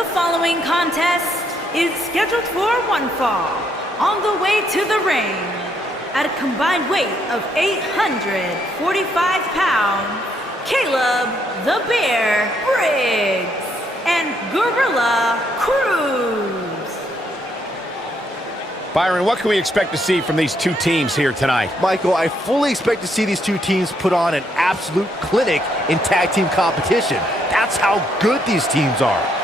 The following contest is scheduled for one fall. On the way to the ring, at a combined weight of 845 pounds, Caleb the Bear Briggs and Gorilla Cruz. Byron, what can we expect to see from these two teams here tonight? Michael, I fully expect to see these two teams put on an absolute clinic in tag team competition. That's how good these teams are.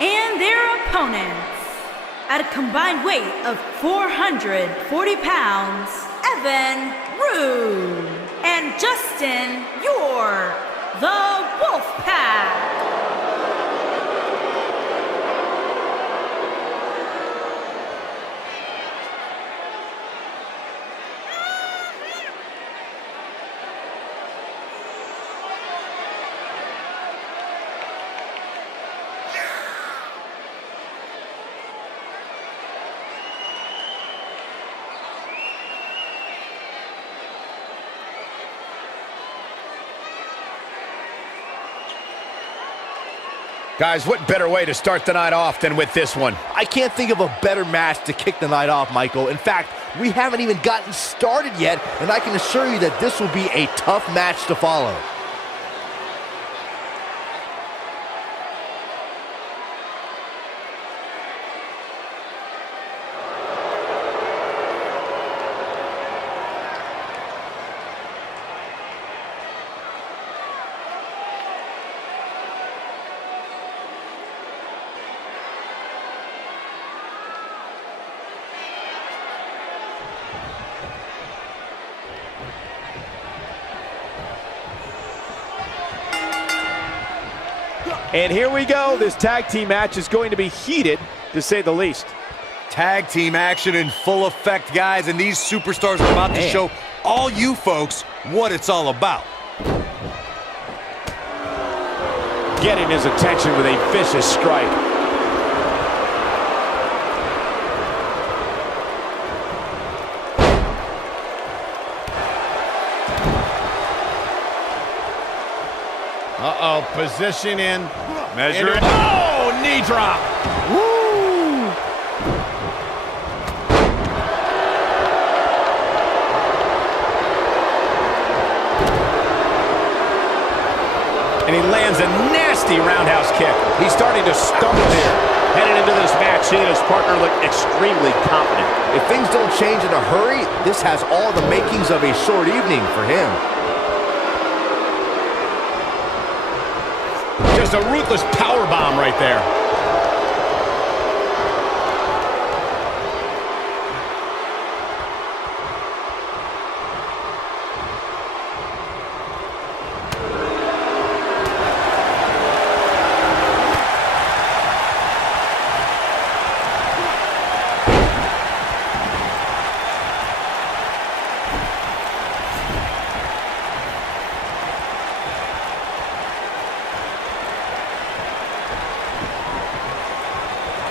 And their opponents, at a combined weight of 440 pounds, Evan Rude and Justin York, the Wolfpack. Guys, what better way to start the night off than with this one? I can't think of a better match to kick the night off, Michael. In fact, we haven't even gotten started yet, and I can assure you that this will be a tough match to follow. And here we go. This tag team match is going to be heated, to say the least. Tag team action in full effect, guys, and these superstars are about to show all you folks what it's all about. Getting his attention with a vicious strike. Uh-oh, position in. Measure it. Oh, knee drop. Woo! And he lands a nasty roundhouse kick. He's starting to stumble here. Headed into this match, he and his partner look extremely confident. If things don't change in a hurry, this has all the makings of a short evening for him. Just a ruthless power bomb right there.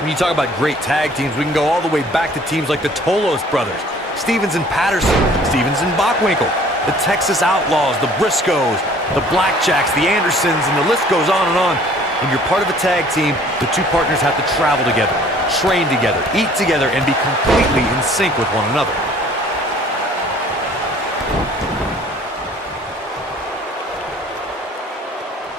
When you talk about great tag teams, we can go all the way back to teams like the Tolos brothers, Stevens and Patterson, Stevens and Bockwinkel, the Texas Outlaws, the Briscoes, the Blackjacks, the Andersons, and the list goes on and on. When you're part of a tag team, the two partners have to travel together, train together, eat together, and be completely in sync with one another.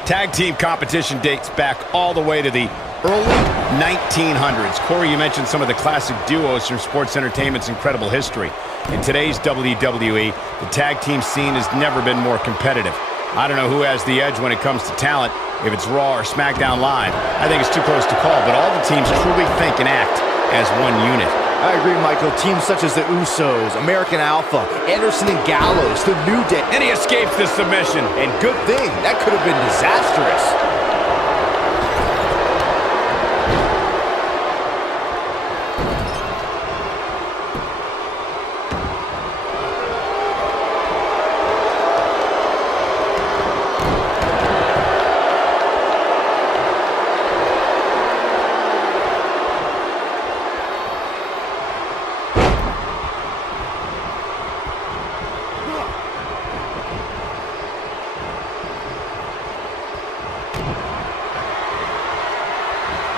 Tag team competition dates back all the way to the early 1900s. Corey, you mentioned some of the classic duos from sports entertainment's incredible history. In today's WWE, the tag team scene has never been more competitive. I don't know who has the edge when it comes to talent, if it's Raw or SmackDown Live. I think it's too close to call, but all the teams truly think and act as one unit. I agree, Michael. Teams such as the Usos, American Alpha, Anderson and Gallows, the New Day. And he escapes the submission. And good thing, that could have been disastrous.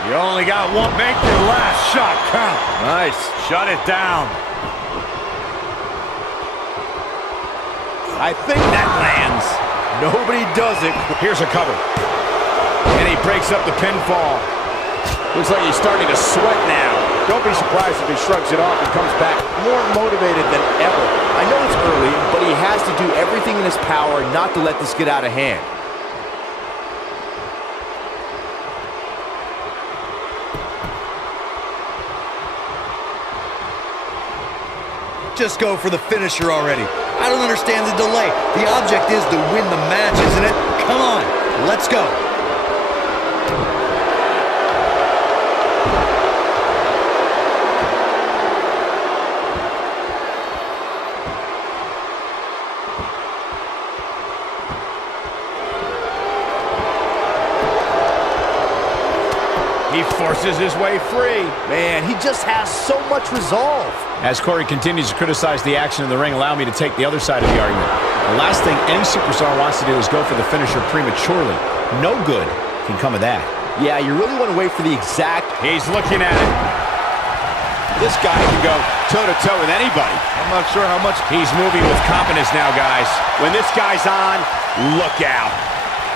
You only got one. Make your last shot count. Nice. Shut it down. I think that lands. Nobody does it. Here's a cover. And he breaks up the pinfall. Looks like he's starting to sweat now. Don't be surprised if he shrugs it off and comes back more motivated than ever. I know it's early, but he has to do everything in his power not to let this get out of hand. Just go for the finisher already. I don't understand the delay. The object is to win the match, isn't it? Come on, let's go. He forces his way free. Man, he just has so much resolve. As Corey continues to criticize the action in the ring, allow me to take the other side of the argument. The last thing any superstar wants to do is go for the finisher prematurely. No good can come of that. Yeah, you really want to wait for the exact... He's looking at it. This guy can go toe-to-toe with anybody. I'm not sure how much... He's moving with confidence now, guys. When this guy's on, look out.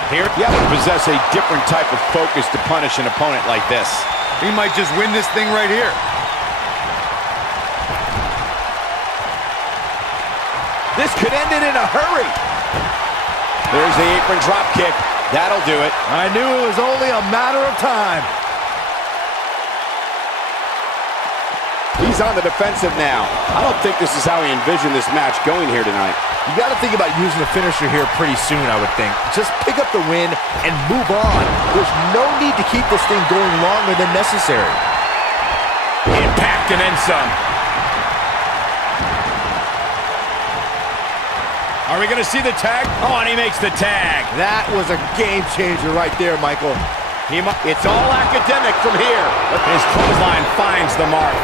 Here, you have to possess a different type of focus to punish an opponent like this. He might just win this thing right here. This could end it in a hurry. There's the apron drop kick. That'll do it. I knew it was only a matter of time. He's on the defensive now. I don't think this is how he envisioned this match going here tonight. You got to think about using the finisher here pretty soon, I would think. Just pick up the win and move on. There's no need to keep this thing going longer than necessary. Impact and then some. Are we going to see the tag? Oh, and he makes the tag. That was a game changer right there, Michael. It's all academic from here. His clothesline finds the mark.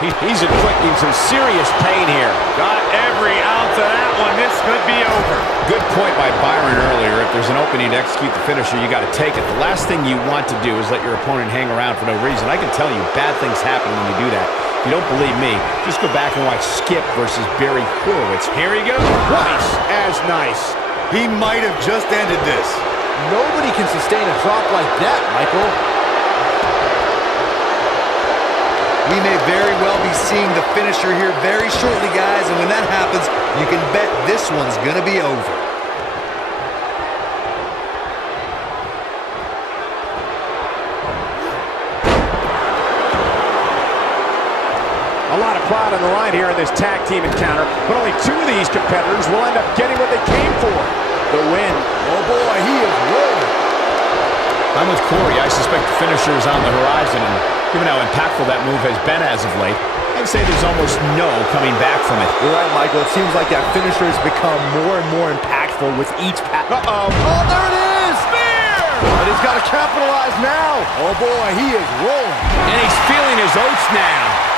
He's inflicting some serious pain here. Got every ounce of that one. This could be over. Good point by Byron earlier. If there's an opening to execute the finisher, you got to take it. The last thing you want to do is let your opponent hang around for no reason. I can tell you, bad things happen when you do that. If you don't believe me, just go back and watch Skip versus Barry Horowitz. Here he goes. Nice as nice. He might have just ended this. Nobody can sustain a drop like that, Michael. We may very well be seeing the finisher here very shortly, guys, and when that happens, you can bet this one's gonna be over. A lot of pride on the line here in this tag team encounter, but only two of these competitors will end up getting what they came for, the win. Oh boy, he is rolling. I'm with Corey. I suspect the finisher is on the horizon, and given how impactful that move has been as of late, I'd say there's almost no coming back from it. You're right, Michael. It seems like that finisher has become more and more impactful with each pass. Uh-oh. Oh, there it is! Spear! But he's got to capitalize now. Oh boy, he is rolling. And he's feeling his oats now.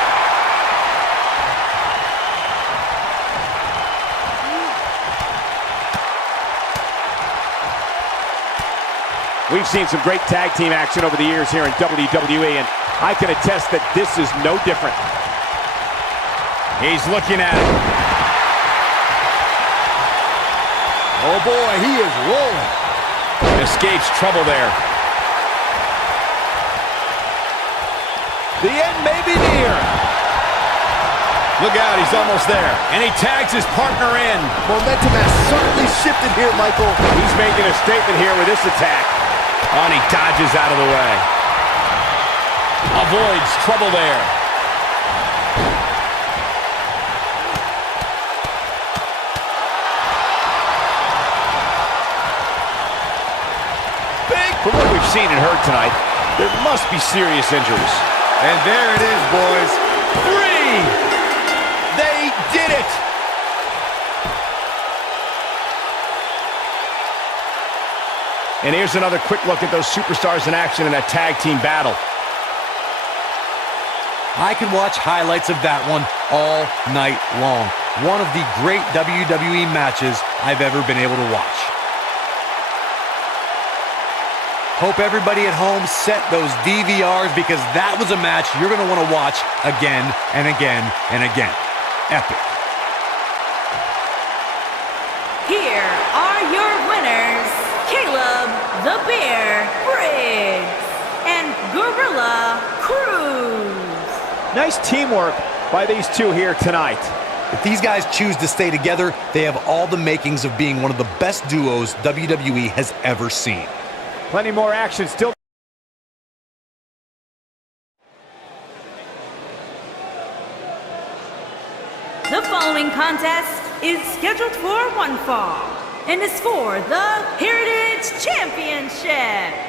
We've seen some great tag team action over the years here in WWE, and I can attest that this is no different. He's looking at it. Oh boy, he is rolling. Escapes trouble there. The end may be near. Look out, he's almost there. And he tags his partner in. Momentum has certainly shifted here, Michael. He's making a statement here with this attack. Oh, and he dodges out of the way. Avoids trouble there. From what we've seen and heard tonight, there must be serious injuries. And there it is, boys. 3! They did it! And here's another quick look at those superstars in action in a tag team battle. I can watch highlights of that one all night long. One of the great WWE matches I've ever been able to watch. Hope everybody at home set those DVRs because that was a match you're going to want to watch again and again and again. Epic. Here are your winners, Caleb the Bear Briggs and Gorilla Cruz. Nice teamwork by these two here tonight. If these guys choose to stay together, they have all the makings of being one of the best duos WWE has ever seen. Plenty more action still. The following contest is scheduled for one fall and is for the Heritage Championship.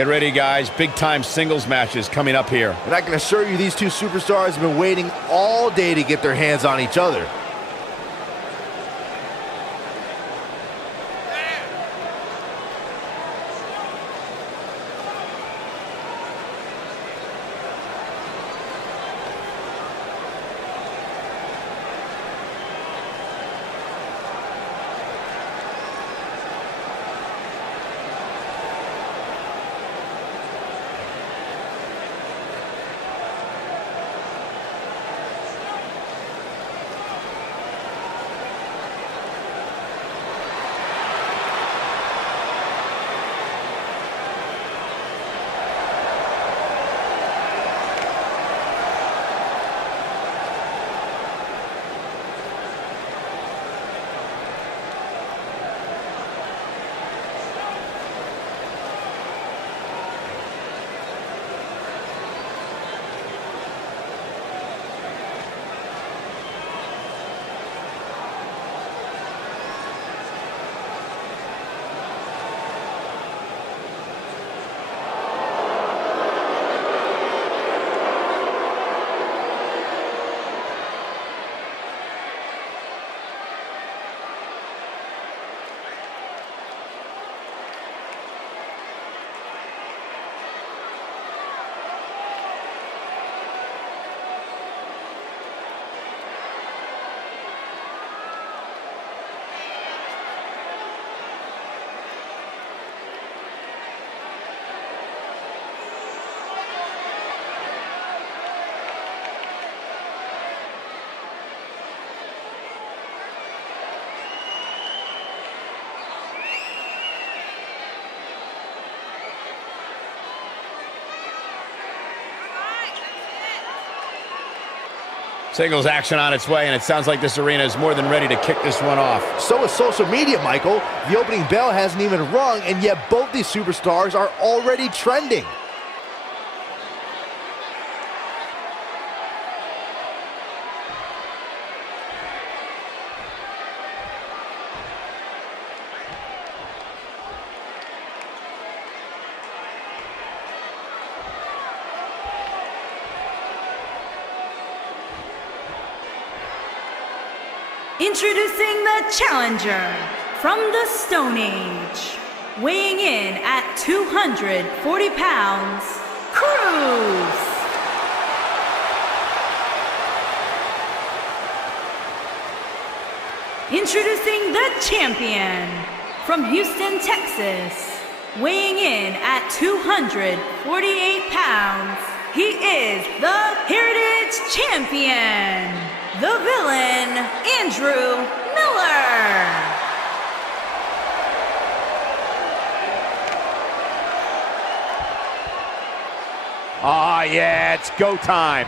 Get ready, guys. Big-time singles matches coming up here. And I can assure you these two superstars have been waiting all day to get their hands on each other. Singles action on its way, and it sounds like this arena is more than ready to kick this one off. So is social media, Michael. The opening bell hasn't even rung, and yet both these superstars are already trending. Introducing the challenger from the Stone Age, weighing in at 240 pounds, Cruz. Introducing the champion from Houston, Texas, weighing in at 248 pounds, he is the Heritage Champion, the villain, Andrew Miller. Ah, yeah, it's go time.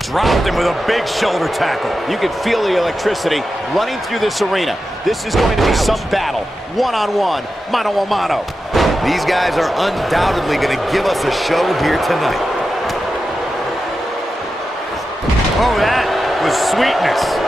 Dropped him with a big shoulder tackle. You can feel the electricity running through this arena. This is going to be some battle. One-on-one, mano-a-mano. These guys are undoubtedly going to give us a show here tonight. Oh, that was sweetness.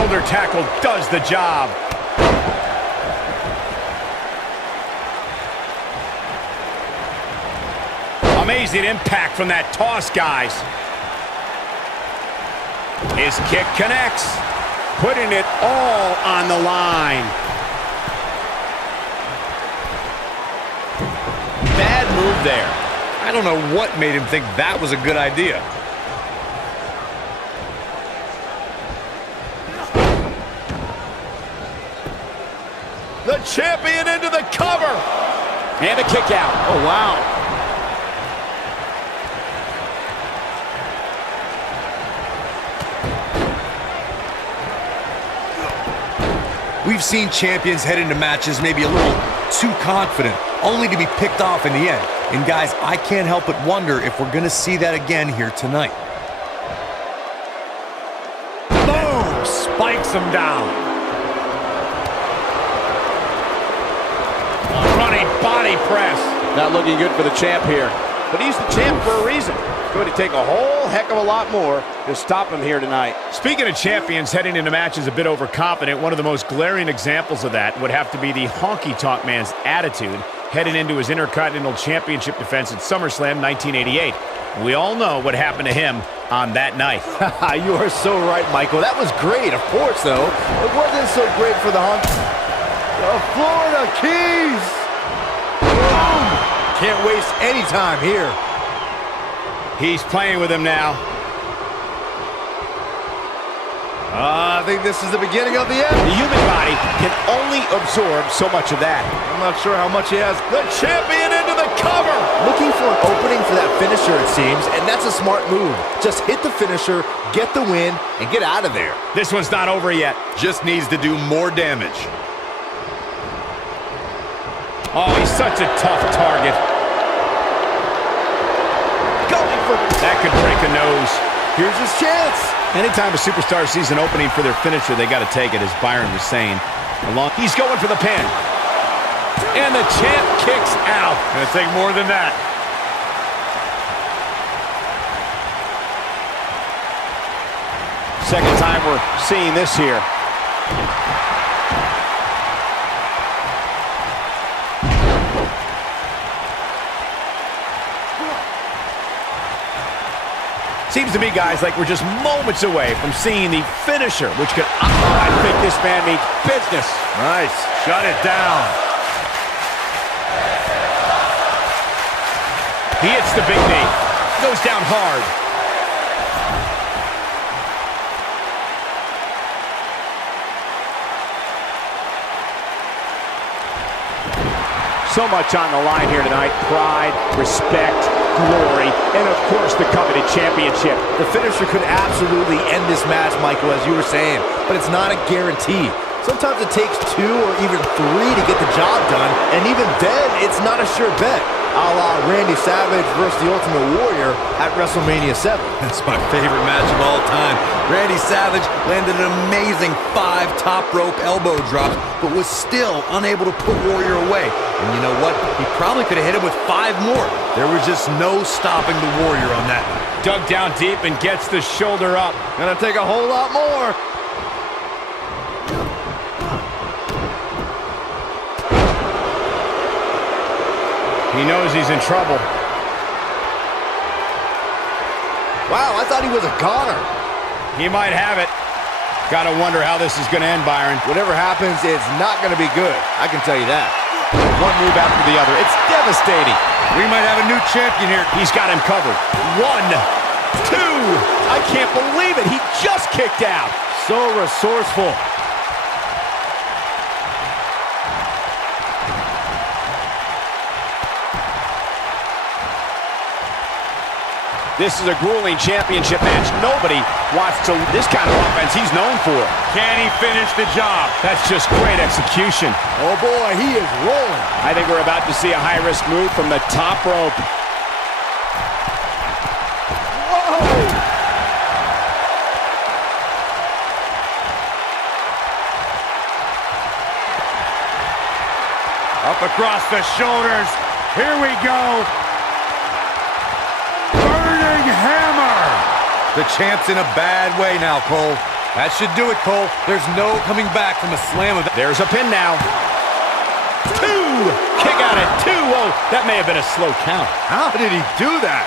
Shoulder tackle does the job. Amazing impact from that toss, guys. His kick connects, putting it all on the line. Bad move there. I don't know what made him think that was a good idea. The champion into the cover. And a kick out. Oh, wow. We've seen champions head into matches maybe a little too confident, only to be picked off in the end. And guys, I can't help but wonder if we're going to see that again here tonight. Boom! Spikes him down. Running body press. Not looking good for the champ here. But he's the champ for a reason. It's going to take a whole heck of a lot more to stop him here tonight. Speaking of champions heading into matches a bit overconfident, one of the most glaring examples of that would have to be the honky-tonk man's attitude heading into his Intercontinental Championship defense at SummerSlam 1988. We all know what happened to him on that night. You are so right, Michael. That was great, of course, though. It wasn't so great for the Florida Keys. Boom! Can't waste any time here. He's playing with him now. I think this is the beginning of the end. The human body can only absorb so much of that. I'm not sure how much he has. The champion into the cover. Looking for an opening for that finisher, it seems, and that's a smart move. Just hit the finisher, get the win, and get out of there. This one's not over yet. Just needs to do more damage. Oh, he's such a tough target. Going for... That could break a nose. Here's his chance. Anytime a superstar sees an opening for their finisher, they got to take it, as Byron was saying. He's going for the pin. And the champ kicks out. Gonna take more than that. Second time we're seeing this here. Seems to me, guys, like we're just moments away from seeing the finisher, which could... I think this man means business. Nice. Shut it down. He hits the big knee. Goes down hard. So much on the line here tonight. Pride, respect, glory, and of course the coveted championship. The finisher could absolutely end this match, Michael, as you were saying, but it's not a guarantee. Sometimes it takes 2 or even 3 to get the job done, and even then, it's not a sure bet. A la Randy Savage versus the Ultimate Warrior at WrestleMania 7. That's my favorite match of all time. Randy Savage landed an amazing 5 top rope elbow drops, but was still unable to put Warrior away. And you know what? He probably could have hit him with 5 more. There was just no stopping the Warrior on that one. Dug down deep and gets the shoulder up. Gonna take a whole lot more. He knows he's in trouble. Wow, I thought he was a goner. He might have it. Gotta wonder how this is gonna end, Byron. Whatever happens, it's not gonna be good. I can tell you that. One move after the other. It's devastating. We might have a new champion here. He's got him covered. 1, 2. I can't believe it. He just kicked out. So resourceful. This is a grueling championship match. Nobody wants to this kind of offense he's known for. Can he finish the job? That's just great execution. Oh boy, he is rolling. I think we're about to see a high-risk move from the top rope. Whoa! Up across the shoulders. Here we go. Burning hammer. The champ's in a bad way now, Cole. That should do it, Cole. There's no coming back from a slam of that. There's a pin now. 2. Kick out at 2. Whoa, that may have been a slow count. How did he do that?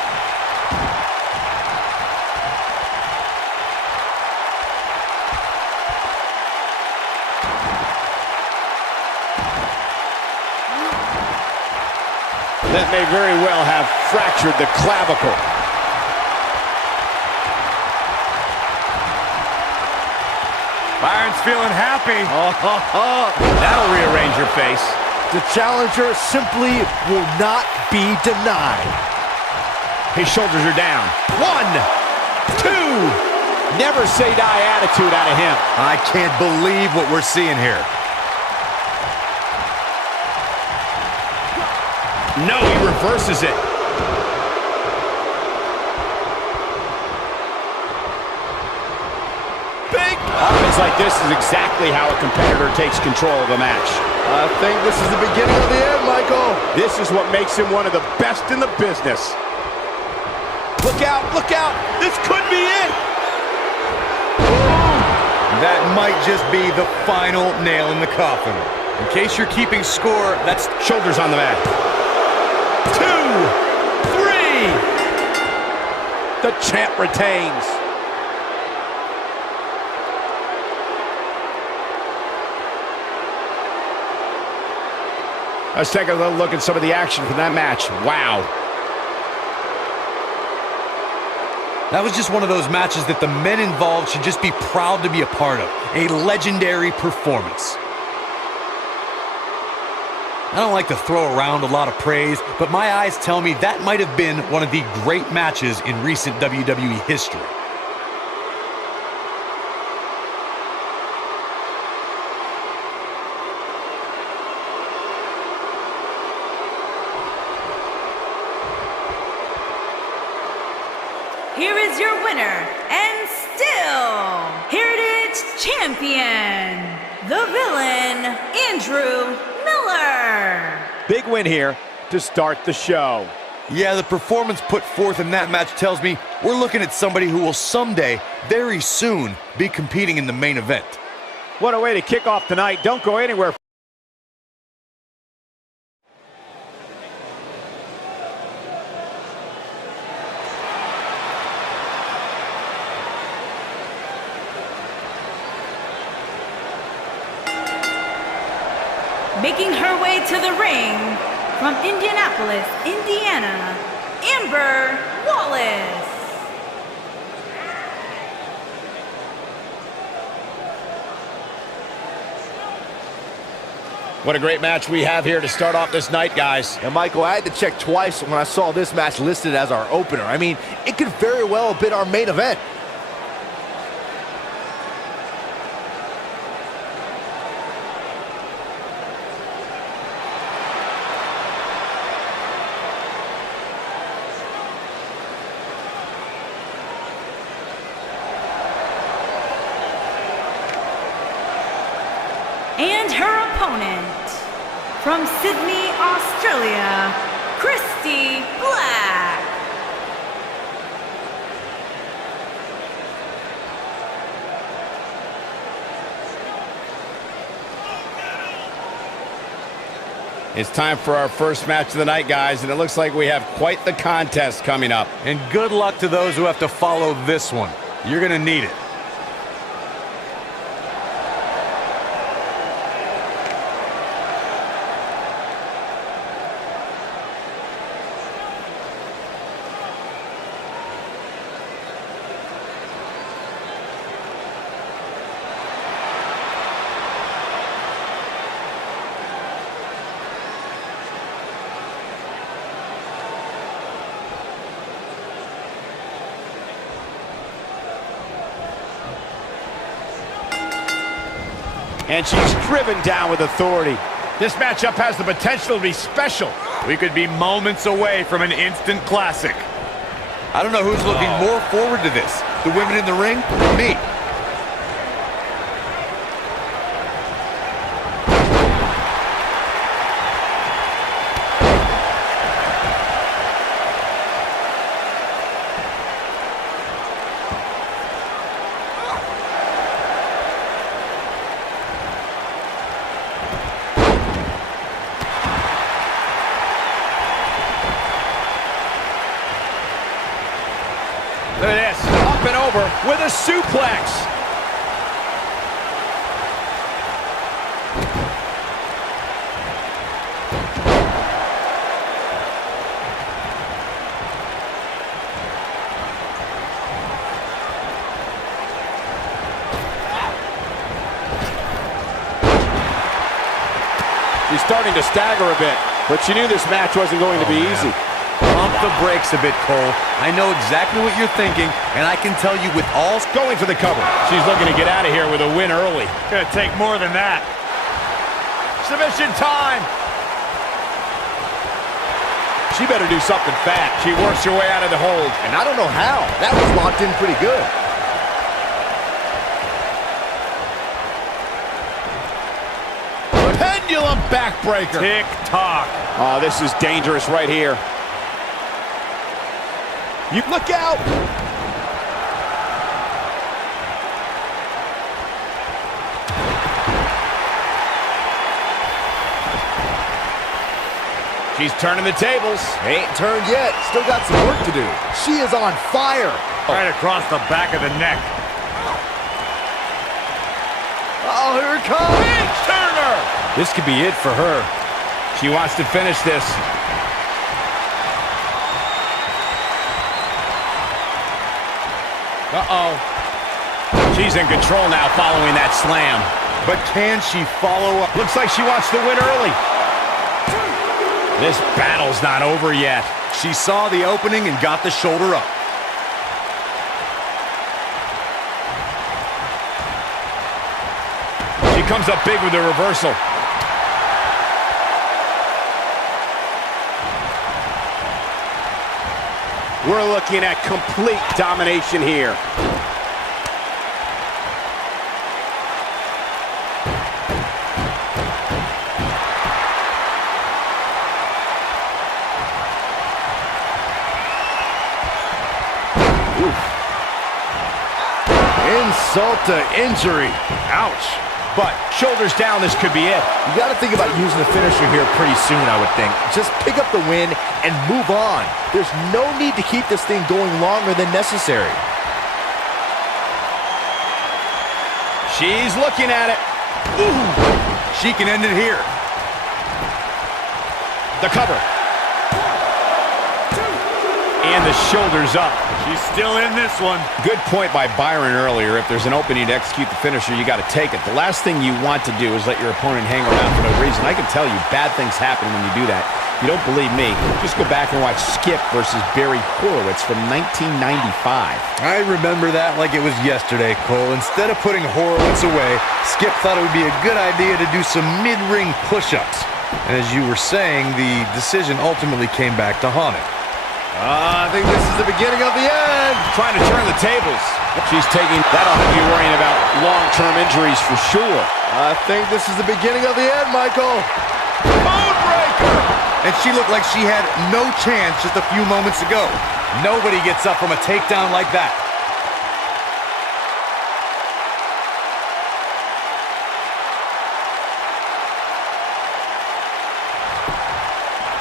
That may very well have fractured the clavicle. Byron's feeling happy. That'll rearrange your face. The challenger simply will not be denied. His shoulders are down. 1, 2. Never say die attitude out of him. I can't believe what we're seeing here. No, he reverses it. Big! Offense like this is exactly how a competitor takes control of a match. I think this is the beginning of the end, Michael. This is what makes him one of the best in the business. Look out, look out. This could be it. That might just be the final nail in the coffin. In case you're keeping score, that's Shoulders on the mat. 2, 3. The champ retains. Let's take a little look at some of the action from that match. Wow. That was just one of those matches that the men involved should just be proud to be a part of. A legendary performance. I don't like to throw around a lot of praise, but my eyes tell me that might have been one of the great matches in recent WWE history. Here is your winner, and still Heritage Champion, the villain, Andrew Miller. Big win here to start the show. Yeah, the performance put forth in that match tells me we're looking at somebody who will someday, very soon, be competing in the main event. What a way to kick off the night. Don't go anywhere. Making her way to the ring from Indianapolis, Indiana, Amber Wallace. What a great match we have here to start off this night, guys. And Michael, I had to check twice when I saw this match listed as our opener. I mean, it could very well have been our main event. opponent, from Sydney, Australia, Christy Black. It's time for our first match of the night, guys, and it looks like we have quite the contest coming up. And good luck to those who have to follow this one. You're going to need it. And she's driven down with authority. This matchup has the potential to be special. We could be moments away from an instant classic. I don't know who's looking more forward to this, the women in the ring or me. Look at this, up and over with a suplex. She's starting to stagger a bit, but she knew this match wasn't going to be easy. Pump the brakes a bit, Cole. I know exactly what you're thinking, and I can tell you with all... Going for the cover. She's looking to get out of here with a win early. Gonna take more than that. Submission time. She better do something fast. She works her way out of the hold. And I don't know how. That was locked in pretty good. Pendulum backbreaker. Tick-tock. Oh, this is dangerous right here. You look out! She's turning the tables. Ain't turned yet. Still got some work to do. She is on fire. Right across the back of the neck. Oh, here it comes. Big Turner. This could be it for her. She wants to finish this. Uh-oh. She's in control now following that slam. But can she follow up? Looks like she wants to win early. This battle's not over yet. She saw the opening and got the shoulder up. She comes up big with the reversal. We're looking at complete domination here. Insult to injury. Ouch. But shoulders down, this could be it. You got to think about using the finisher here pretty soon, I would think. Just pick up the win and move on. There's no need to keep this thing going longer than necessary. She's looking at it. Ooh, she can end it here. The cover. And the shoulders up. She's still in this one. Good point by Byron earlier. If there's an opening to execute the finisher, you got to take it. The last thing you want to do is let your opponent hang around for no reason. I can tell you, bad things happen when you do that. If you don't believe me, just go back and watch Skip versus Barry Horowitz from 1995. I remember that like it was yesterday, Cole. Instead of putting Horowitz away, Skip thought it would be a good idea to do some mid-ring push-ups. And as you were saying, the decision ultimately came back to haunt him. I think this is the beginning of the end. Trying to turn the tables. She's taking, that'll have you worrying about long-term injuries for sure. I think this is the beginning of the end, Michael. Bonebreaker! And she looked like she had no chance just a few moments ago. Nobody gets up from a takedown like that.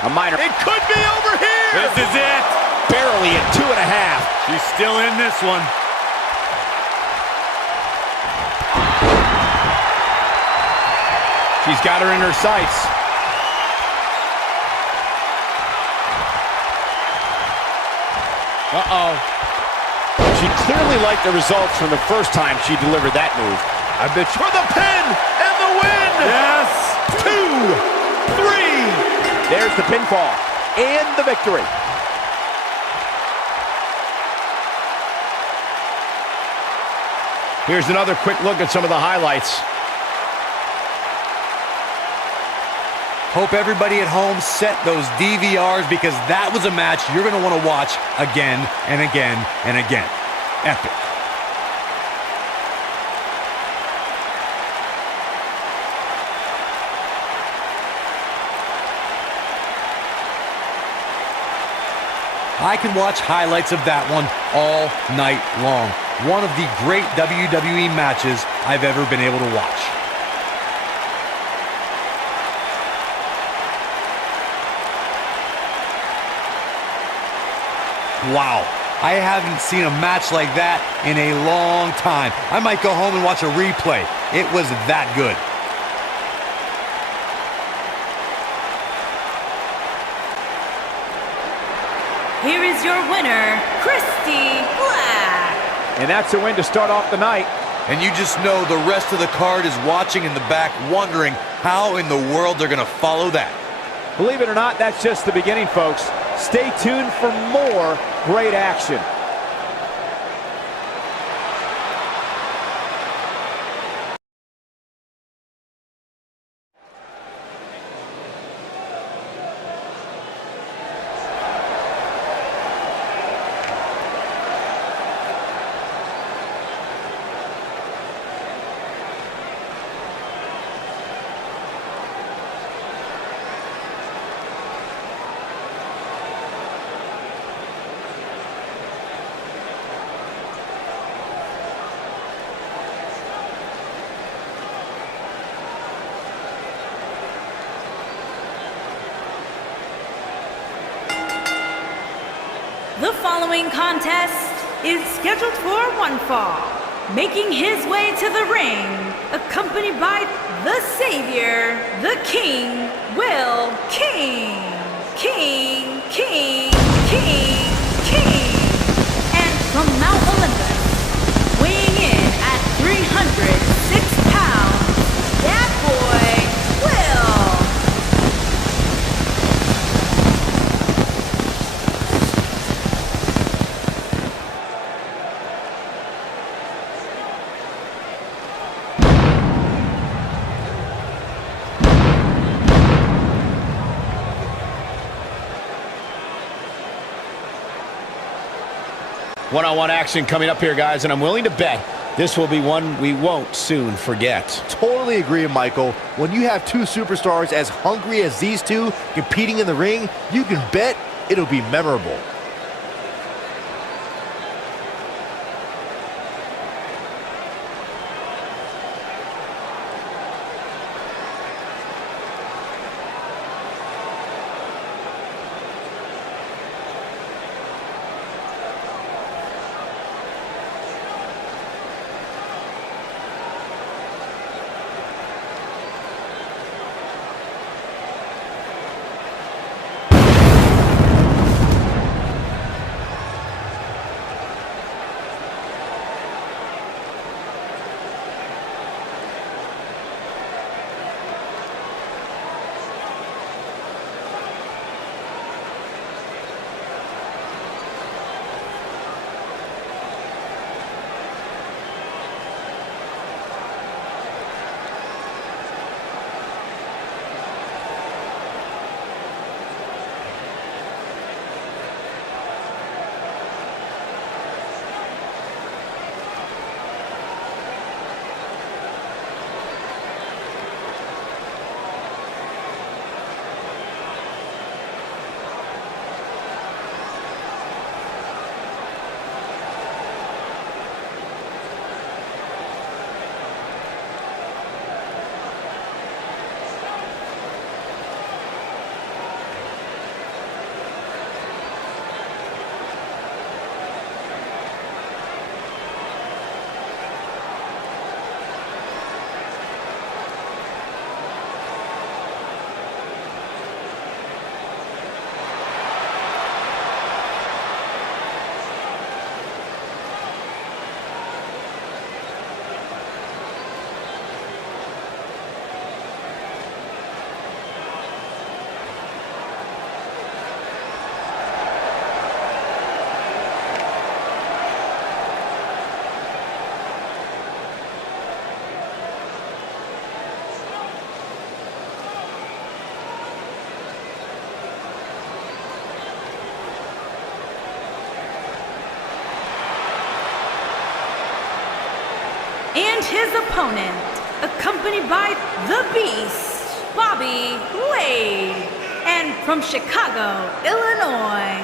A minor. It could be over here! This is it! Barely at 2.5. She's still in this one. She's got her in her sights. Uh-oh. She clearly liked the results from the first time she delivered that move. I bet you for the pin and the win! Yes! 2, 3. There's the pinfall and the victory. Here's another quick look at some of the highlights. Hope everybody at home set those DVRs because that was a match you're going to want to watch again and again and again. Epic. I can watch highlights of that one all night long. One of the great WWE matches I've ever been able to watch. Wow, I haven't seen a match like that in a long time. I might go home and watch a replay. It was that good. Here is your winner, Christy Black. And that's a win to start off the night. And you just know the rest of the card is watching in the back, wondering how in the world they're going to follow that. Believe it or not, that's just the beginning, folks. Stay tuned for more great action. The following contest is scheduled for one fall. Making his way to the ring, accompanied by the Savior, the King, Will King. And from Mount Olympus, weighing in at 306 pounds, that boy, Will. One-on-one action coming up here, guys, and I'm willing to bet this will be one we won't soon forget. Totally agree, Michael. When you have two superstars as hungry as these two competing in the ring, you can bet it'll be memorable. And his opponent, accompanied by the Beast, Bobby Wade. And from Chicago, Illinois,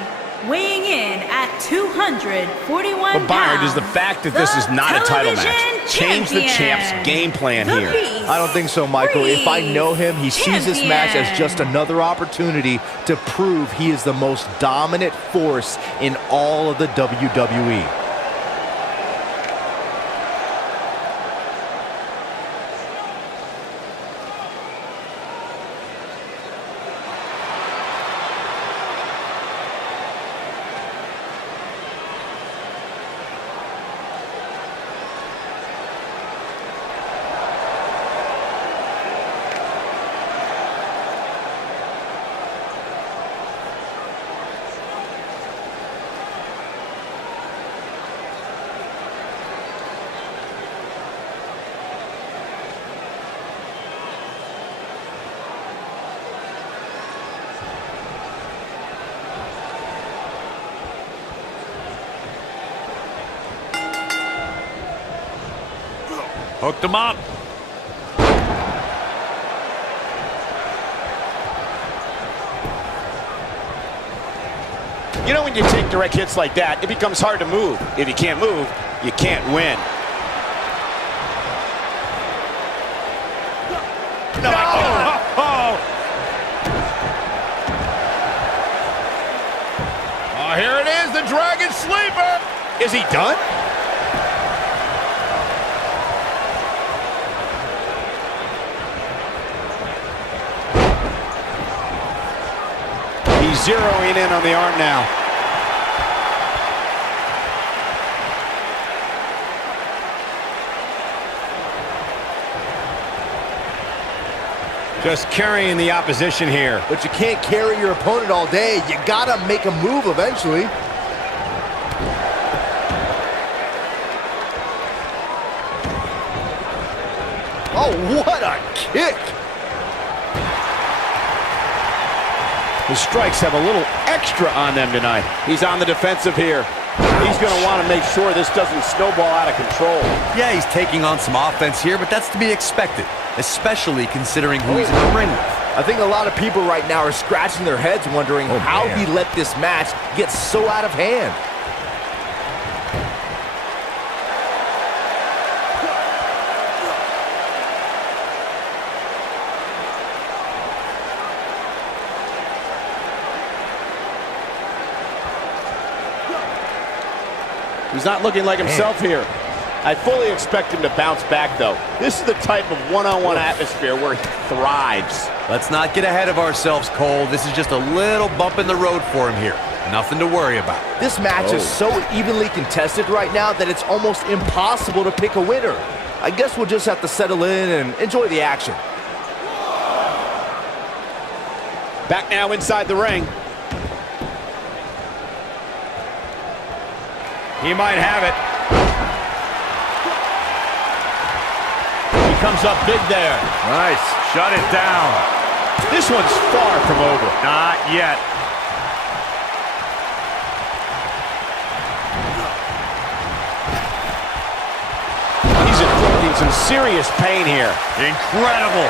weighing in at 241 But Byron, pounds, does the fact that this is not a title match change the champ's game plan here? I don't think so, Michael. If I know him, he sees this match as just another opportunity to prove he is the most dominant force in all of the WWE. Hooked him up. You know, when you take direct hits like that, it becomes hard to move. If you can't move, you can't win. No! Oh, here it is, the Dragon Sleeper. Is he done? He's zeroing in on the arm now. Just carrying the opposition here. But you can't carry your opponent all day. You gotta make a move eventually. Oh, what a kick! The strikes have a little extra on them tonight. He's on the defensive here. He's going to want to make sure this doesn't snowball out of control. Yeah, he's taking on some offense here, but that's to be expected, especially considering who he's in the ring with. I think a lot of people right now are scratching their heads wondering how he let this match get so out of hand. He's not looking like himself here. I fully expect him to bounce back, though. This is the type of one-on-one atmosphere where he thrives. Let's not get ahead of ourselves, Cole. This is just a little bump in the road for him here. Nothing to worry about. This match is so evenly contested right now that it's almost impossible to pick a winner. I guess we'll just have to settle in and enjoy the action. Back now inside the ring. He might have it. He comes up big there. Nice. Shut it down. This one's far from over. Not yet. He's inflicting some serious pain here. Incredible.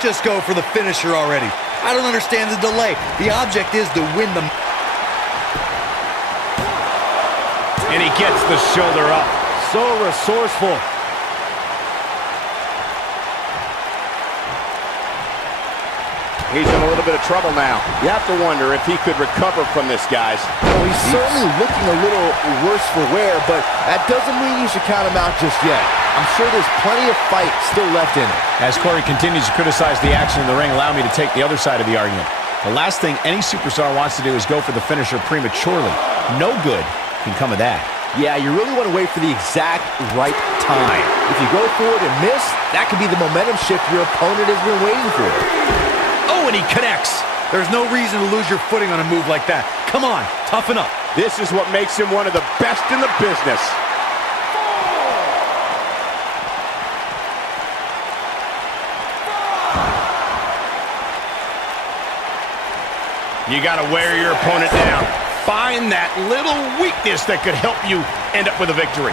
Just go for the finisher already. I don't understand the delay. The object is to win the... And he gets the shoulder up. So resourceful. He's in a little bit of trouble now. You have to wonder if he could recover from this, guys. Well, he's certainly looking a little worse for wear, but that doesn't mean you should count him out just yet. I'm sure there's plenty of fight still left in it. As Corey continues to criticize the action in the ring, allow me to take the other side of the argument. The last thing any superstar wants to do is go for the finisher prematurely. No good can come of that. Yeah, you really want to wait for the exact right time. If you go for it and miss, that could be the momentum shift your opponent has been waiting for. Oh, and he connects. There's no reason to lose your footing on a move like that. Come on, toughen up. This is what makes him one of the best in the business. You got to wear your opponent down. Find that little weakness that could help you end up with a victory.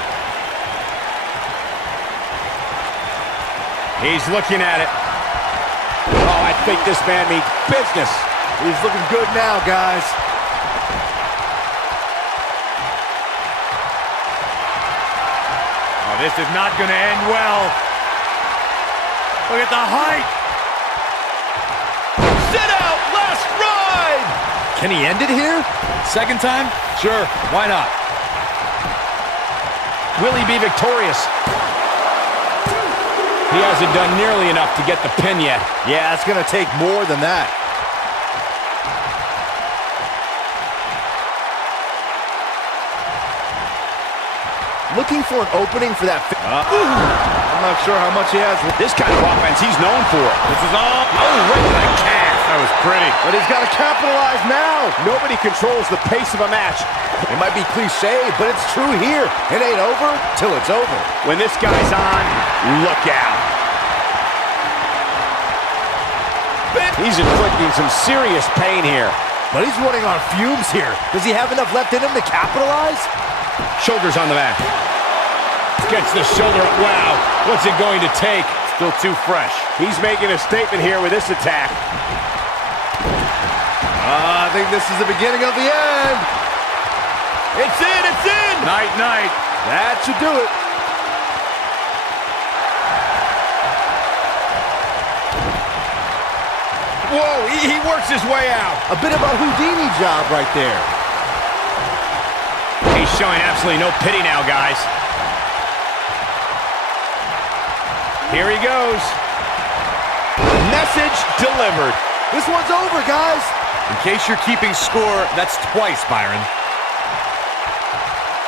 He's looking at it. Oh, I think this man means business. He's looking good now, guys. Oh, this is not going to end well. Look at the height. Sit out, last ride. Can he end it here? Second time? Sure, why not? Will he be victorious? He hasn't done nearly enough to get the pin yet. Yeah, it's going to take more than that. Looking for an opening for that. I'm not sure how much he has. This kind of offense he's known for. This is all. Oh, right to the calf. That was pretty. But he's got to capitalize now. Nobody controls the pace of a match. It might be cliche, but it's true here. It ain't over till it's over. When this guy's on, look out. He's inflicting some serious pain here. But he's running on fumes here. Does he have enough left in him to capitalize? Shoulders on the mat. Gets the shoulder up. Wow, what's it going to take? Still too fresh. He's making a statement here with this attack. I think this is the beginning of the end. It's in, it's in! Night, night. That should do it. Whoa, he works his way out. A bit of a Houdini job right there. He's showing absolutely no pity now, guys. Here he goes. Message delivered. This one's over, guys. In case you're keeping score, that's twice, Byron.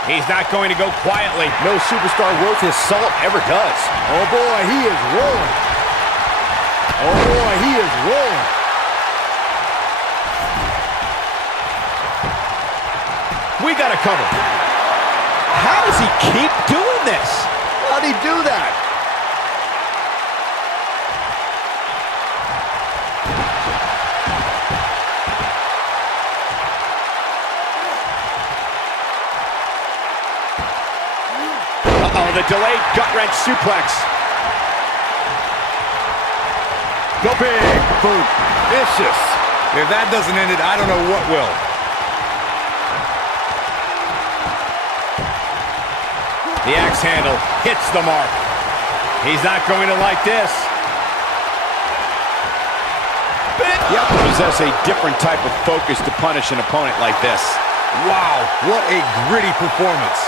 He's not going to go quietly. No superstar worth his salt ever does. Oh, boy, he is rolling. Oh, boy, he is rolling. We got to cover. How does he keep doing this? How'd he do that? Uh-oh, the delayed gut-wrench suplex. The big boot. Vicious. If that doesn't end it, I don't know what will. The axe handle hits the mark. He's not going to like this. You have to possess a different type of focus to punish an opponent like this. Wow, what a gritty performance.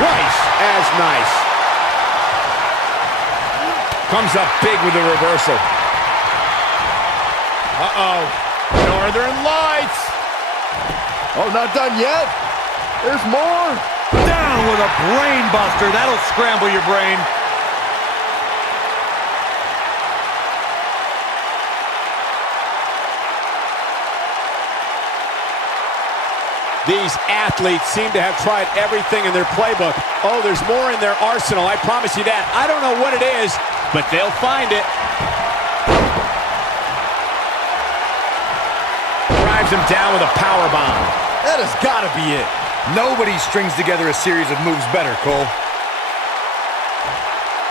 Twice as nice. Comes up big with the reversal. Uh-oh. Northern Lights. Oh, not done yet. There's more. Down with a brain buster. That'll scramble your brain. These athletes seem to have tried everything in their playbook. Oh, there's more in their arsenal, I promise you that. I don't know what it is, but they'll find it. Drives him down with a power bomb. That has got to be it. Nobody strings together a series of moves better, Cole.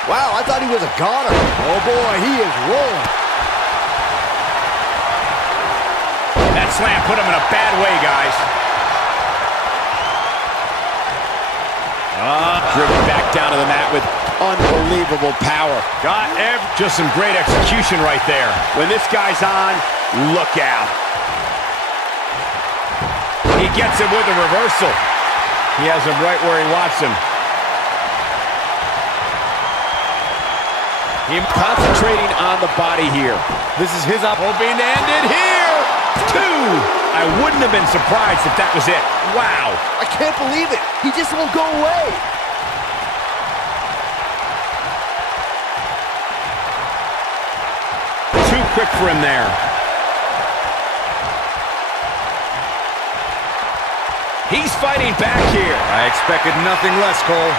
Wow, I thought he was a goner. Oh, boy, he is rolling. That slam put him in a bad way, guys. Driven back down to the mat with unbelievable power. Just some great execution right there. When this guy's on, look out. He gets him with a reversal. He has him right where he wants him. Him concentrating on the body here. This is his hoping to end it here. 2. I wouldn't have been surprised if that was it. Wow. I can't believe it. He just won't go away. Too quick for him there. He's fighting back here. I expected nothing less, Cole.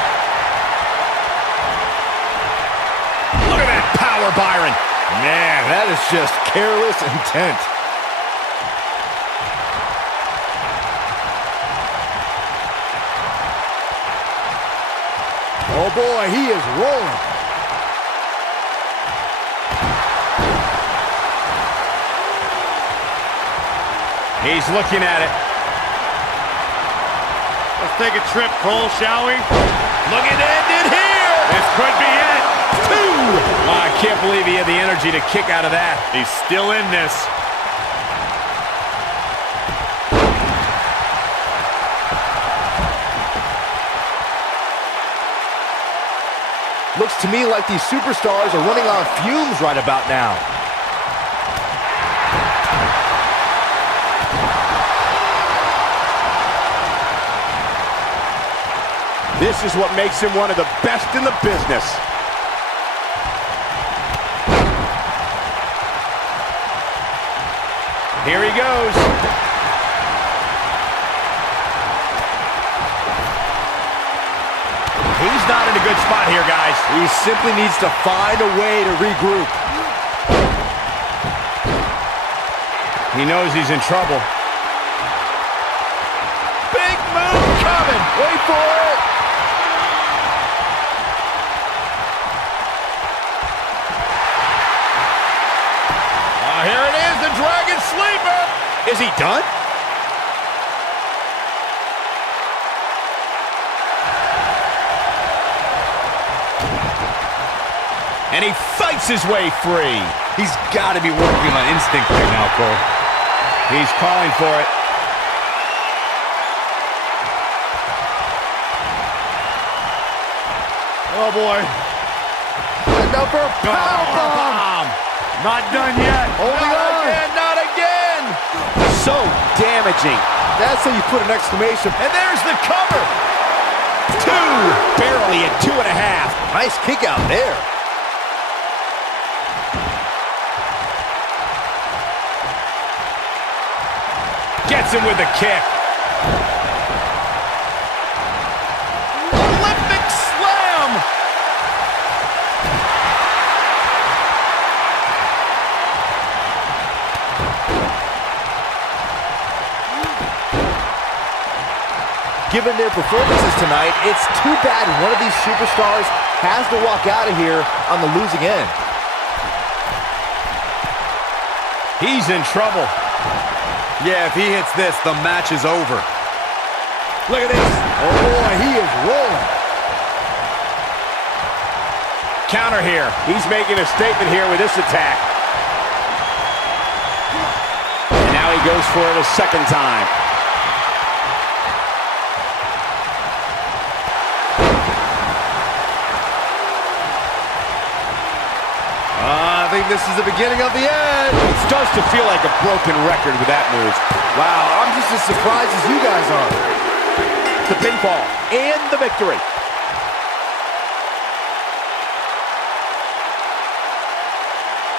Look at that power, Byron. Man, that is just careless intent. Oh boy, he is rolling. He's looking at it. Let's take a trip, Cole, shall we? Looking to end it here. This could be it. 2. Oh, I can't believe he had the energy to kick out of that. He's still in this. Looks to me like these superstars are running on fumes right about now. This is what makes him one of the best in the business. Here he goes. He's not in a good spot here, guys. He simply needs to find a way to regroup. He knows he's in trouble. Big move coming. Wait for it. Here it is, the Dragon Sleeper. Is he done? And he fights his way free. He's got to be working on instinct right now, Cole. He's calling for it. Oh boy. Another power bomb. Not done yet. Holding on. Again, not again. So damaging. That's how you put an exclamation. And there's the cover. 2. Barely at 2.5. Nice kick out there. Gets him with a kick. Olympic slam. Given their performances tonight, it's too bad one of these superstars has to walk out of here on the losing end. He's in trouble. Yeah, if he hits this, the match is over. Look at this. Oh boy, he is rolling. Counter here. He's making a statement here with this attack. And now he goes for it a second time. I think this is the beginning of the end. It starts to feel like a broken record with that move. Wow, I'm just as surprised as you guys are. The pinfall and the victory.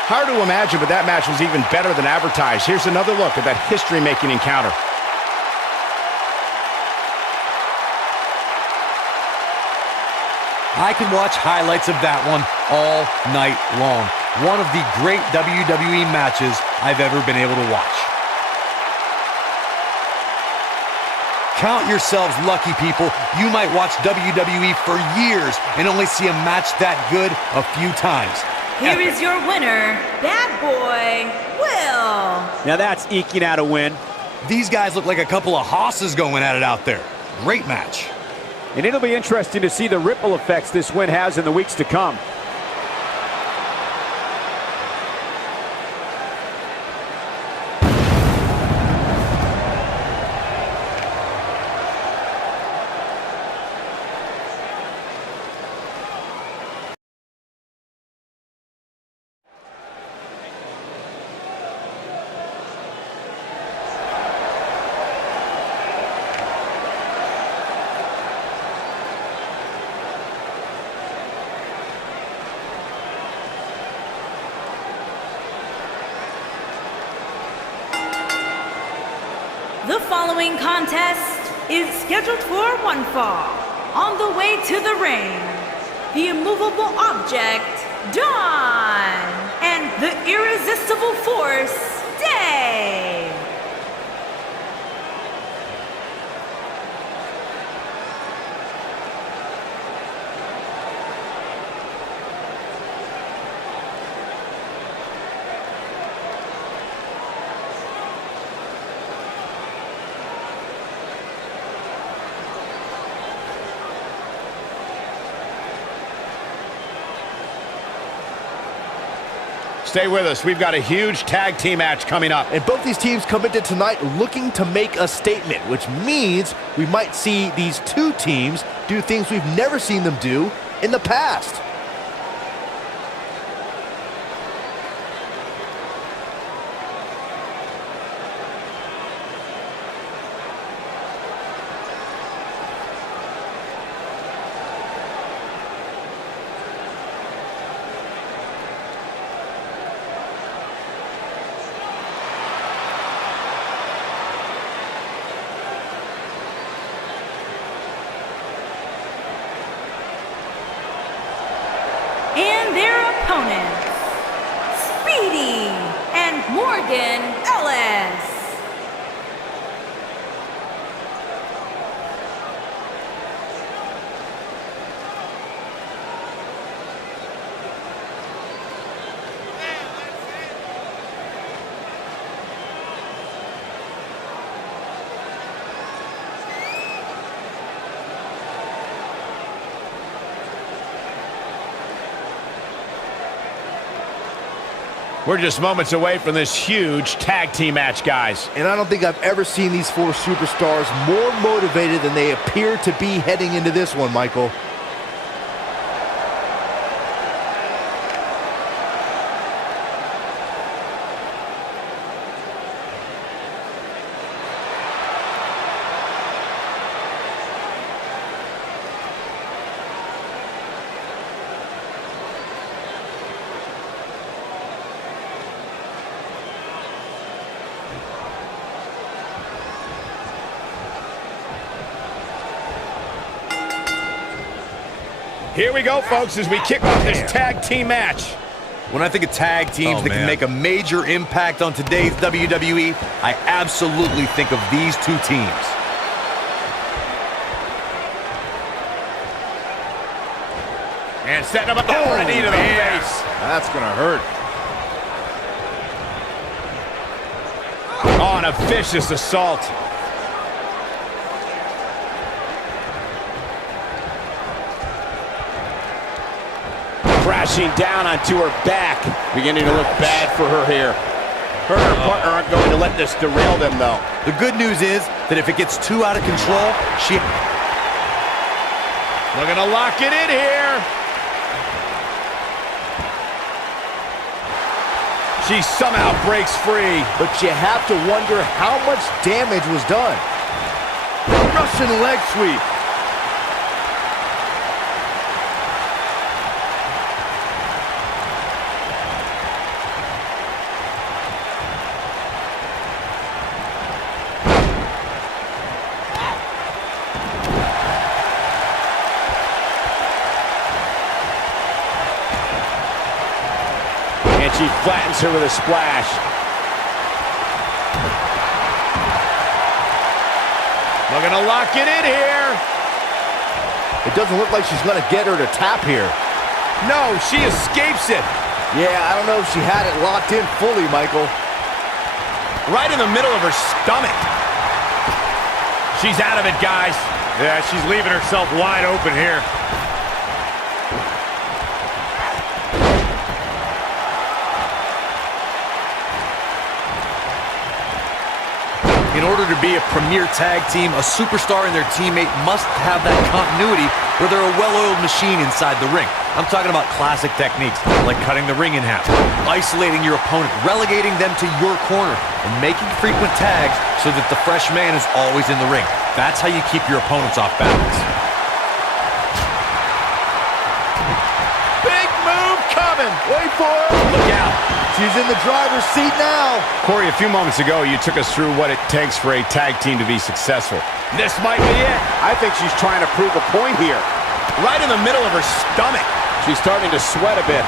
Hard to imagine, but that match was even better than advertised. Here's another look at that history-making encounter. I could watch highlights of that one all night long. One of the great WWE matches I've ever been able to watch. Count yourselves lucky, people. You might watch WWE for years and only see a match that good a few times. Here is your winner, Bad Boy Will. Now that's eking out a win. These guys look like a couple of hosses going at it out there. Great match. And it'll be interesting to see the ripple effects this win has in the weeks to come. The following contest is scheduled for one fall. On the way to the ring, the immovable object, Dawn, and the irresistible force, Day. Stay with us. We've got a huge tag team match coming up. And both these teams come into tonight looking to make a statement, which means we might see these two teams do things we've never seen them do in the past. And their opponents, Speedy and Morgan Ellis. We're just moments away from this huge tag team match, guys. And I don't think I've ever seen these four superstars more motivated than they appear to be heading into this one, Michael. Here we go, folks, as we kick off this tag team match. When I think of tag teams that can make a major impact on today's WWE, I absolutely think of these two teams. And setting him up for a knee to the face. That's gonna hurt. Oh, and a vicious assault. Crashing down onto her back. Beginning to look bad for her here. Her and her partner aren't going to let this derail them, though. The good news is that if it gets too out of control, Looking to lock it in here. She somehow breaks free. But you have to wonder how much damage was done. Russian leg sweep. And she flattens her with a splash. Looking to lock it in here. It doesn't look like she's going to get her to tap here. No, she escapes it. Yeah, I don't know if she had it locked in fully, Michael. Right in the middle of her stomach. She's out of it, guys. Yeah, she's leaving herself wide open here. in order to be a premier tag team, a superstar and their teammate must have that continuity where they're a well-oiled machine inside the ring. I'm talking about classic techniques, like cutting the ring in half, isolating your opponent, relegating them to your corner, and making frequent tags so that the fresh man is always in the ring. That's how you keep your opponents off balance. Big move coming. Wait for it. Look out. She's in the driver's seat now. Corey, a few moments ago, you took us through what it takes for a tag team to be successful. This might be it. I think she's trying to prove a point here. Right in the middle of her stomach. She's starting to sweat a bit.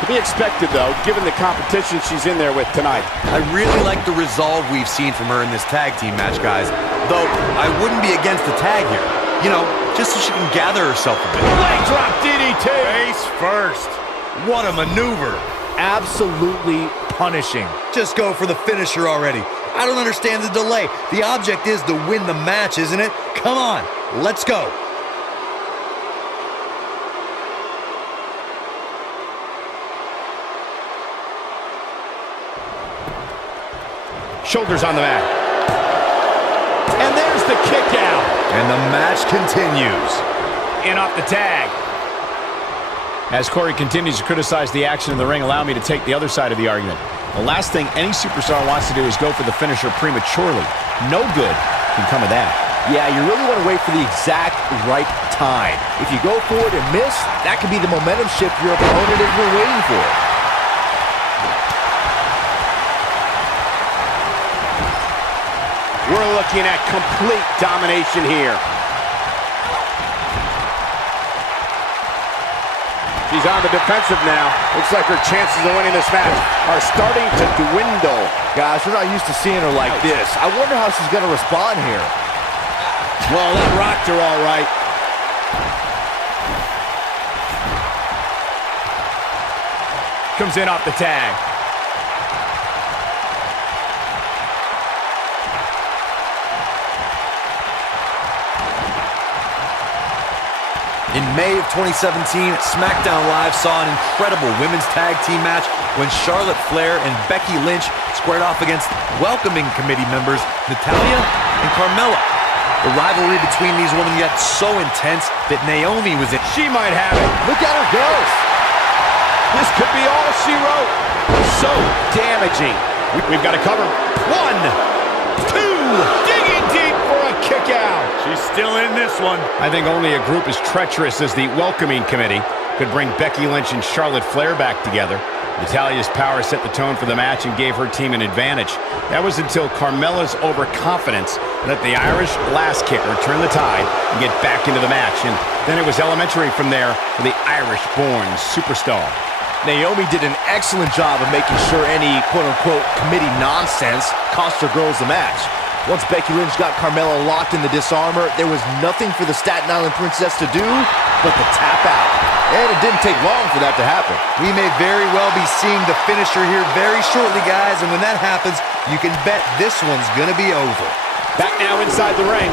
To be expected, though, given the competition she's in there with tonight. I really like the resolve we've seen from her in this tag team match, guys. Though, I wouldn't be against the tag here. You know, just so she can gather herself a bit. Leg drop DDT! Face first. What a maneuver. Absolutely punishing. Just go for the finisher already. I don't understand the delay. The object is to win the match, isn't it? Come on, let's go. Shoulders on the mat. And there's the kick out. And the match continues. In off the tag. As Corey continues to criticize the action in the ring, allow me to take the other side of the argument. The last thing any superstar wants to do is go for the finisher prematurely. No good can come of that. Yeah, you really want to wait for the exact right time. If you go for it and miss, that could be the momentum shift your opponent has been waiting for. We're looking at complete domination here. She's on the defensive now. Looks like her chances of winning this match are starting to dwindle. Guys, we're not used to seeing her like this. I wonder how she's going to respond here. Well, that rocked her all right. Comes in off the tag. In May of 2017, SmackDown Live saw an incredible women's tag team match when Charlotte Flair and Becky Lynch squared off against welcoming committee members Natalya and Carmella. The rivalry between these women got so intense that Naomi was in. She might have it. Look at her go. This could be all she wrote. So damaging. We've got to cover. 1, 2, digging deep for a kick out. She's still in this one. I think only a group as treacherous as the welcoming committee could bring Becky Lynch and Charlotte Flair back together. Natalya's power set the tone for the match and gave her team an advantage. That was until Carmella's overconfidence let the Irish glass kicker turn the tide and get back into the match. And then it was elementary from there for the Irish-born superstar. Naomi did an excellent job of making sure any quote-unquote committee nonsense cost her girls the match. Once Becky Lynch got Carmella locked in the disarmor, there was nothing for the Staten Island Princess to do but to tap out. And it didn't take long for that to happen. We may very well be seeing the finisher here very shortly, guys, and when that happens, you can bet this one's gonna be over. Back now inside the ring.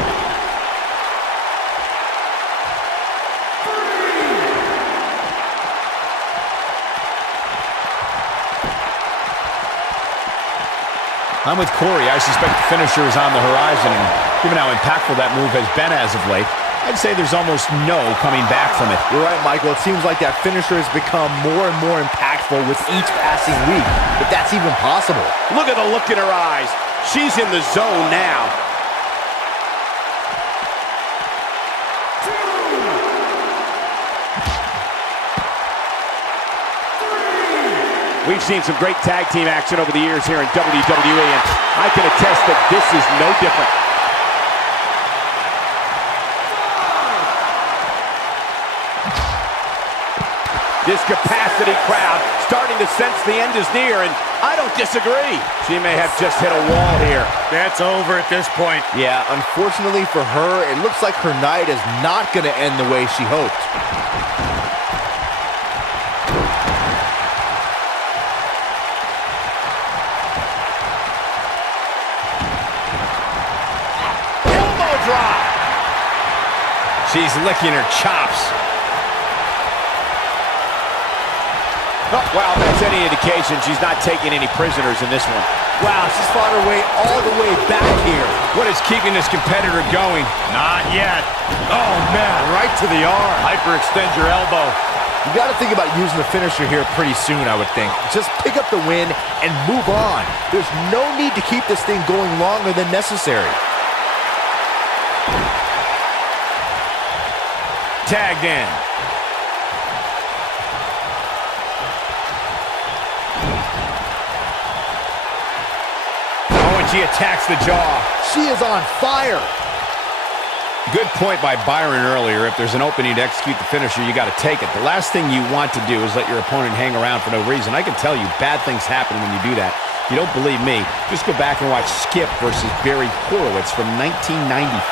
I'm with Corey. I suspect the finisher is on the horizon, and given how impactful that move has been as of late, I'd say there's almost no coming back from it. You're right, Michael. It seems like that finisher has become more and more impactful with each passing week, if that's even possible. Look at the look in her eyes. She's in the zone now. We've seen some great tag team action over the years here in WWE, and I can attest that this is no different. This capacity crowd starting to sense the end is near, and I don't disagree. She may have just hit a wall here. That's over at this point. Yeah, unfortunately for her, it looks like her night is not going to end the way she hoped. She's licking her chops. Oh, well, if that's any indication, she's not taking any prisoners in this one. Wow, she's fought her way all the way back here. What is keeping this competitor going? Not yet. Oh, man, right to the arm. Hyperextend your elbow. You got to think about using the finisher here pretty soon, I would think. Just pick up the win and move on. There's no need to keep this thing going longer than necessary. Tagged in. Oh, and she attacks the jaw. She is on fire. Good point by Byron earlier. If there's an opening to execute the finisher, you got to take it. The last thing you want to do is let your opponent hang around for no reason. I can tell you bad things happen when you do that. If you don't believe me, just go back and watch Skip versus Barry Horowitz from 1995.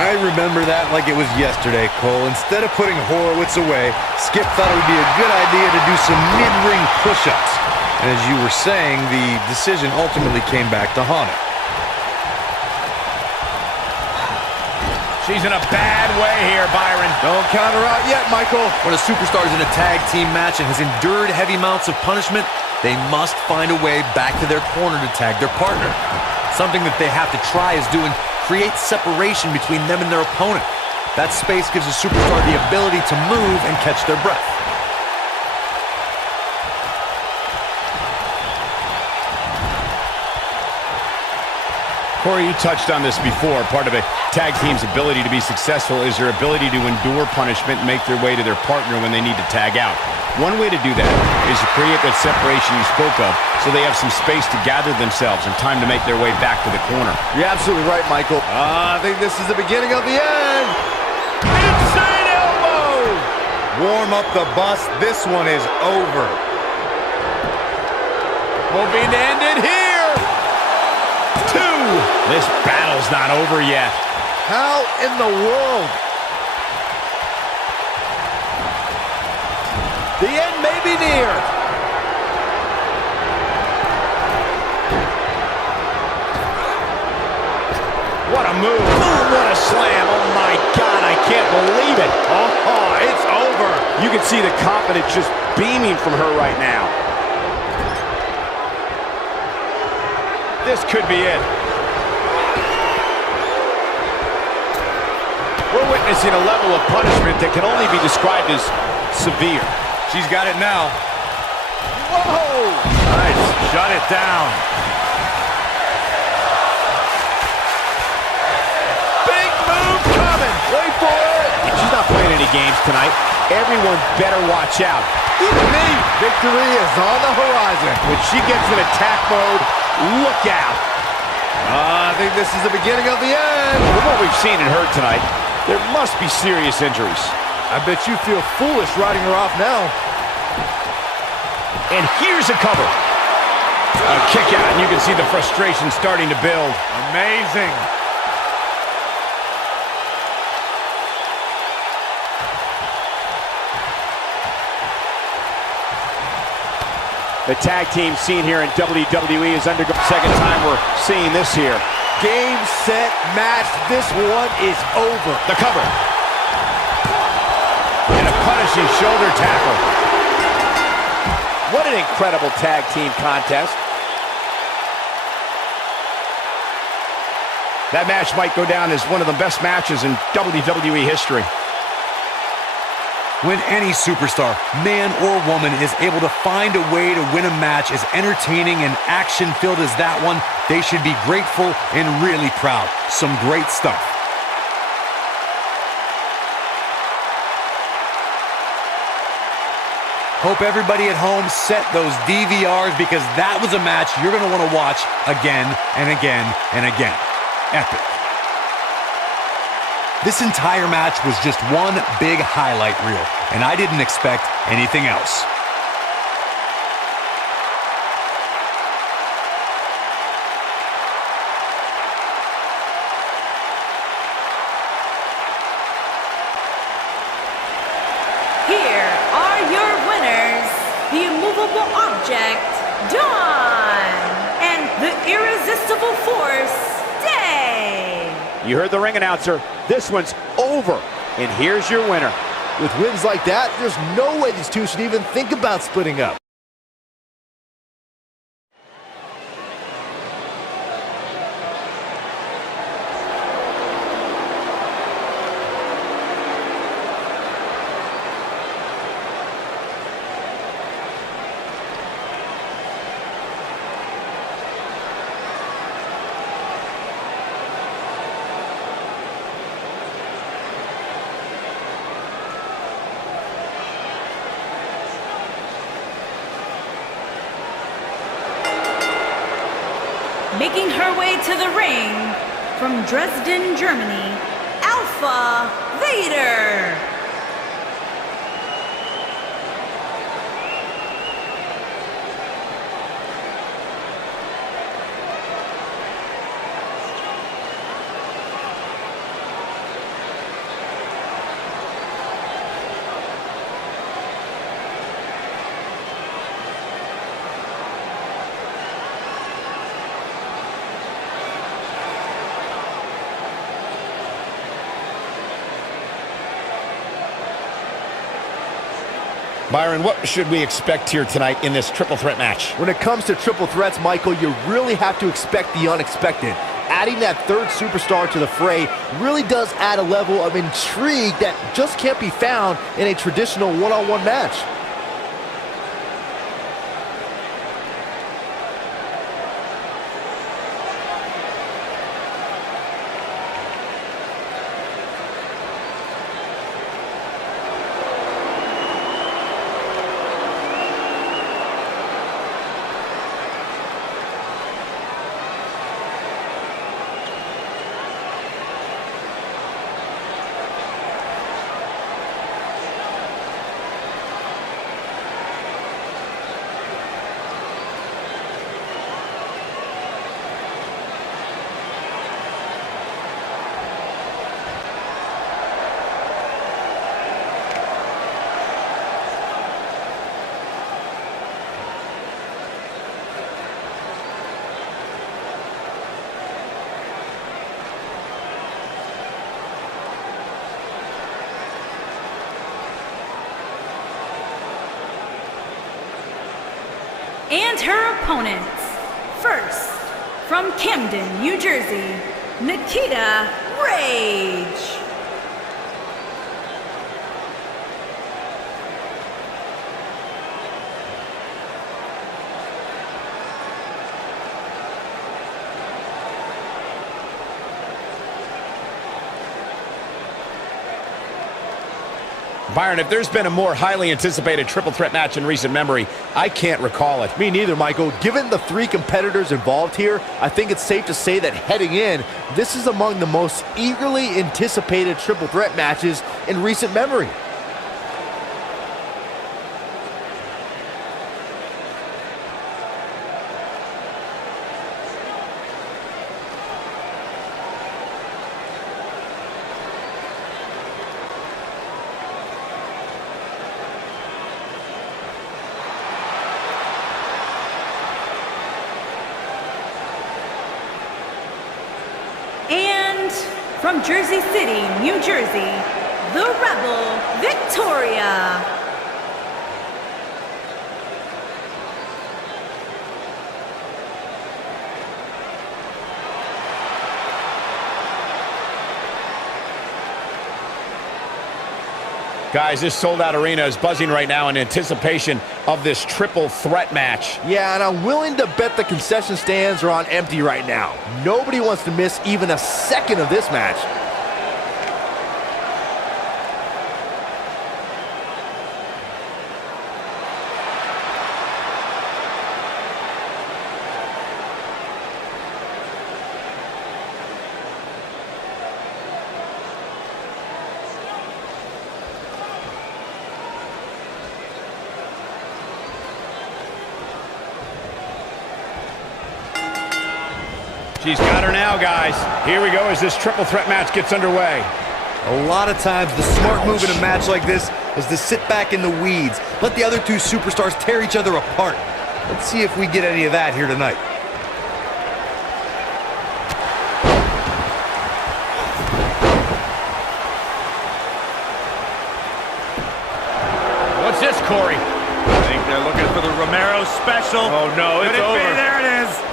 I remember that like it was yesterday, Cole. Instead of putting Horowitz away, Skip thought it would be a good idea to do some mid-ring push-ups. And as you were saying, the decision ultimately came back to haunt him. She's in a bad way here, Byron. Don't count her out yet, Michael. When a superstar is in a tag team match and has endured heavy amounts of punishment, they must find a way back to their corner to tag their partner. Something that they have to try is doing create separation between them and their opponent. That space gives a superstar the ability to move and catch their breath. Corey, you touched on this before. Part of a tag team's ability to be successful is their ability to endure punishment and make their way to their partner when they need to tag out. One way to do that is to create that separation you spoke of so they have some space to gather themselves and time to make their way back to the corner. You're absolutely right, Michael. I think this is the beginning of the end. Insane elbow! Warm up the bus. This one is over. Hoping to end it here. This battle's not over yet. How in the world? The end may be near. What a move. Ooh, what a slam. Oh, my God. I can't believe it. Oh, it's over. You can see the confidence just beaming from her right now. This could be it. We're witnessing a level of punishment that can only be described as severe. She's got it now. Whoa! Nice. Shut it down. Big move coming. Wait for it. She's not playing any games tonight. Everyone better watch out. Even me. Victory is on the horizon. When she gets in attack mode, look out. I think this is the beginning of the end. From what we've seen and heard tonight, there must be serious injuries. I bet you feel foolish riding her off now. And here's a cover. A kick out, and you can see the frustration starting to build. Amazing. The tag team scene here in WWE is undergoing second time we're seeing this here. Game, set, match. This one is over. The cover. And a punishing shoulder tackle. What an incredible tag team contest. That match might go down as one of the best matches in WWE history. When any superstar, man or woman, is able to find a way to win a match as entertaining and action-filled as that one, they should be grateful and really proud. Some great stuff. Hope everybody at home set those DVRs because that was a match you're going to want to watch again and again and again. Epic. This entire match was just one big highlight reel, and I didn't expect anything else. Here are your winners, the immovable object, Dawn, and the irresistible force, Day. You heard the ring announcer. This one's over. And here's your winner. With wins like that, there's no way these two should even think about splitting up. Making her way to the ring from Dresden, Germany, Alpha Vader. Byron, what should we expect here tonight in this triple threat match? When it comes to triple threats, Michael, you really have to expect the unexpected. Adding that third superstar to the fray really does add a level of intrigue that just can't be found in a traditional one-on-one match. And her opponents. First, from Camden, New Jersey, Nikita Rage. Byron, if there's been a more highly anticipated triple threat match in recent memory, I can't recall it. Me neither, Michael. Given the three competitors involved here, I think it's safe to say that heading in, this is among the most eagerly anticipated triple threat matches in recent memory. And from Jersey City, New Jersey, the Rebel, Victoria. Guys, this sold-out arena is buzzing right now in anticipation of this triple threat match. Yeah, and I'm willing to bet the concession stands are on empty right now. Nobody wants to miss even a second of this match. She's got her now, guys. Here we go as this triple threat match gets underway. A lot of times, the smart move in a match like this is to sit back in the weeds. Let the other two superstars tear each other apart. Let's see if we get any of that here tonight. What's this, Corey? I think they're looking for the Romero special. Oh, no, it's over. There it is.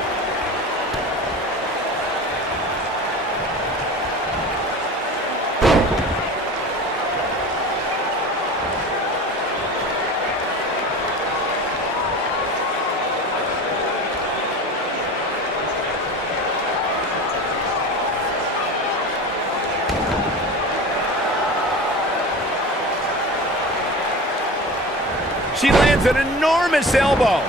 She lands an enormous elbow.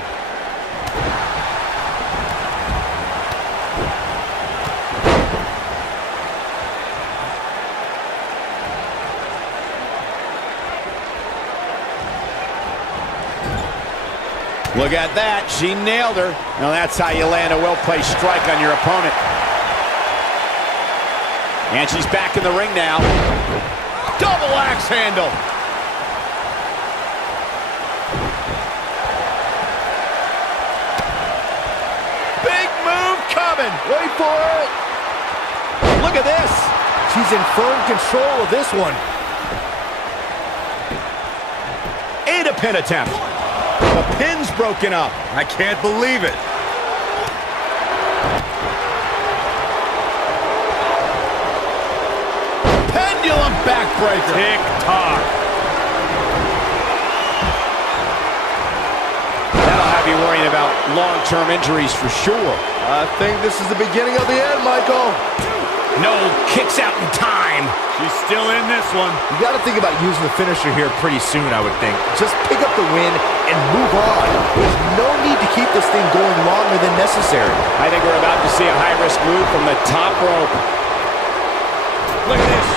Look at that. She nailed her. Now that's how you land a well-placed strike on your opponent. And she's back in the ring now. Double axe handle. Big move coming. Wait for it. Look at this. She's in firm control of this one. And a pin attempt. The pin's broken up. I can't believe it. Pendulum backbreaker. Tick-tock. That'll have you worrying about long-term injuries for sure. I think this is the beginning of the end, Michael. No, kicks out in time. She's still in this one. You got to think about using the finisher here pretty soon, I would think. Just pick up the win and move on. There's no need to keep this thing going longer than necessary. I think we're about to see a high-risk move from the top rope. Look at this.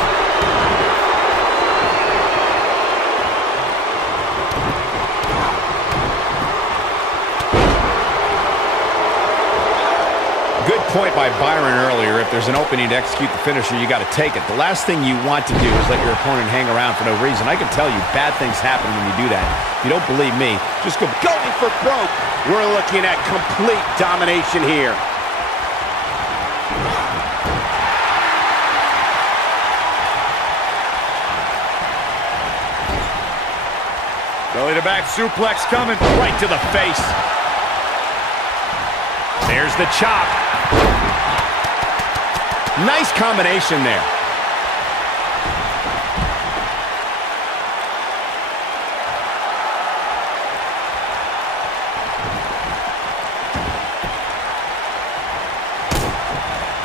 Good point by Byron earlier. If there's an opening to execute the finisher, you got to take it. The last thing you want to do is let your opponent hang around for no reason. I can tell you bad things happen when you do that. If you don't believe me, just go going for broke. We're looking at complete domination here. Belly to back suplex coming. Right to the face. There's the chop. Nice combination there.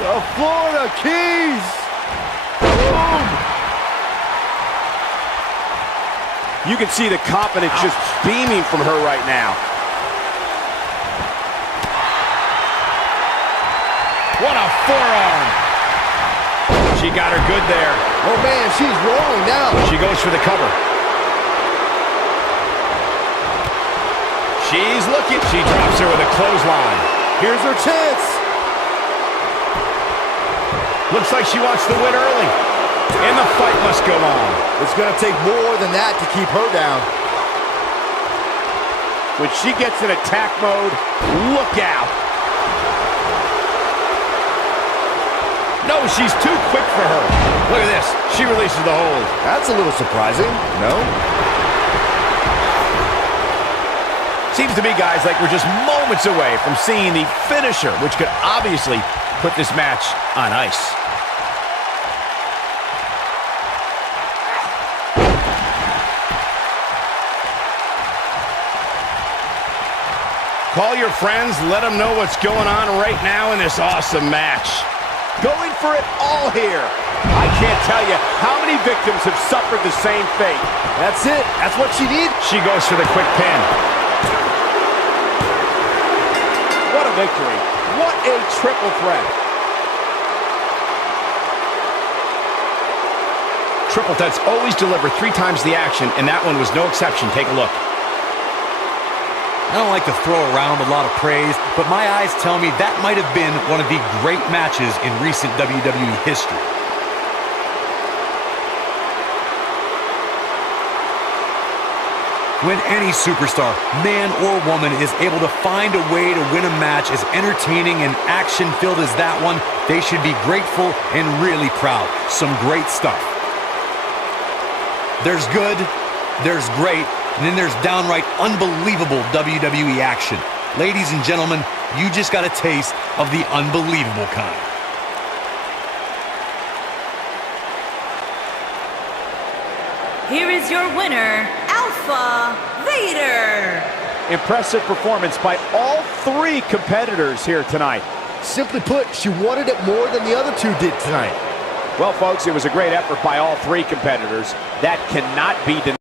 The Florida Keys. Boom. You can see the confidence just beaming from her right now. What a forearm. She got her good there. Oh, man, she's rolling now. She goes for the cover. She's looking. She drops her with a clothesline. Here's her chance. Looks like she wants to win early. And the fight must go on. It's going to take more than that to keep her down. When she gets in attack mode, look out. No, she's too quick for her. Look at this. She releases the hold. That's a little surprising, no? Seems to me, guys, like we're just moments away from seeing the finisher, which could obviously put this match on ice. Call your friends, let them know what's going on right now in this awesome match. Going for it all here. I can't tell you how many victims have suffered the same fate. That's it. That's what she needs. She goes for the quick pin. What a victory. What a triple threat. Triple threats always deliver 3 times the action, and that one was no exception. Take a look. I don't like to throw around a lot of praise, but my eyes tell me that might have been one of the great matches in recent WWE history. When any superstar, man or woman, is able to find a way to win a match as entertaining and action-filled as that one, they should be grateful and really proud. Some great stuff. There's good, there's great, and then there's downright unbelievable WWE action. Ladies and gentlemen, you just got a taste of the unbelievable kind. Here is your winner, Alpha Vader. Impressive performance by all 3 competitors here tonight. Simply put, she wanted it more than the other 2 did tonight. Well, folks, it was a great effort by all 3 competitors. That cannot be denied.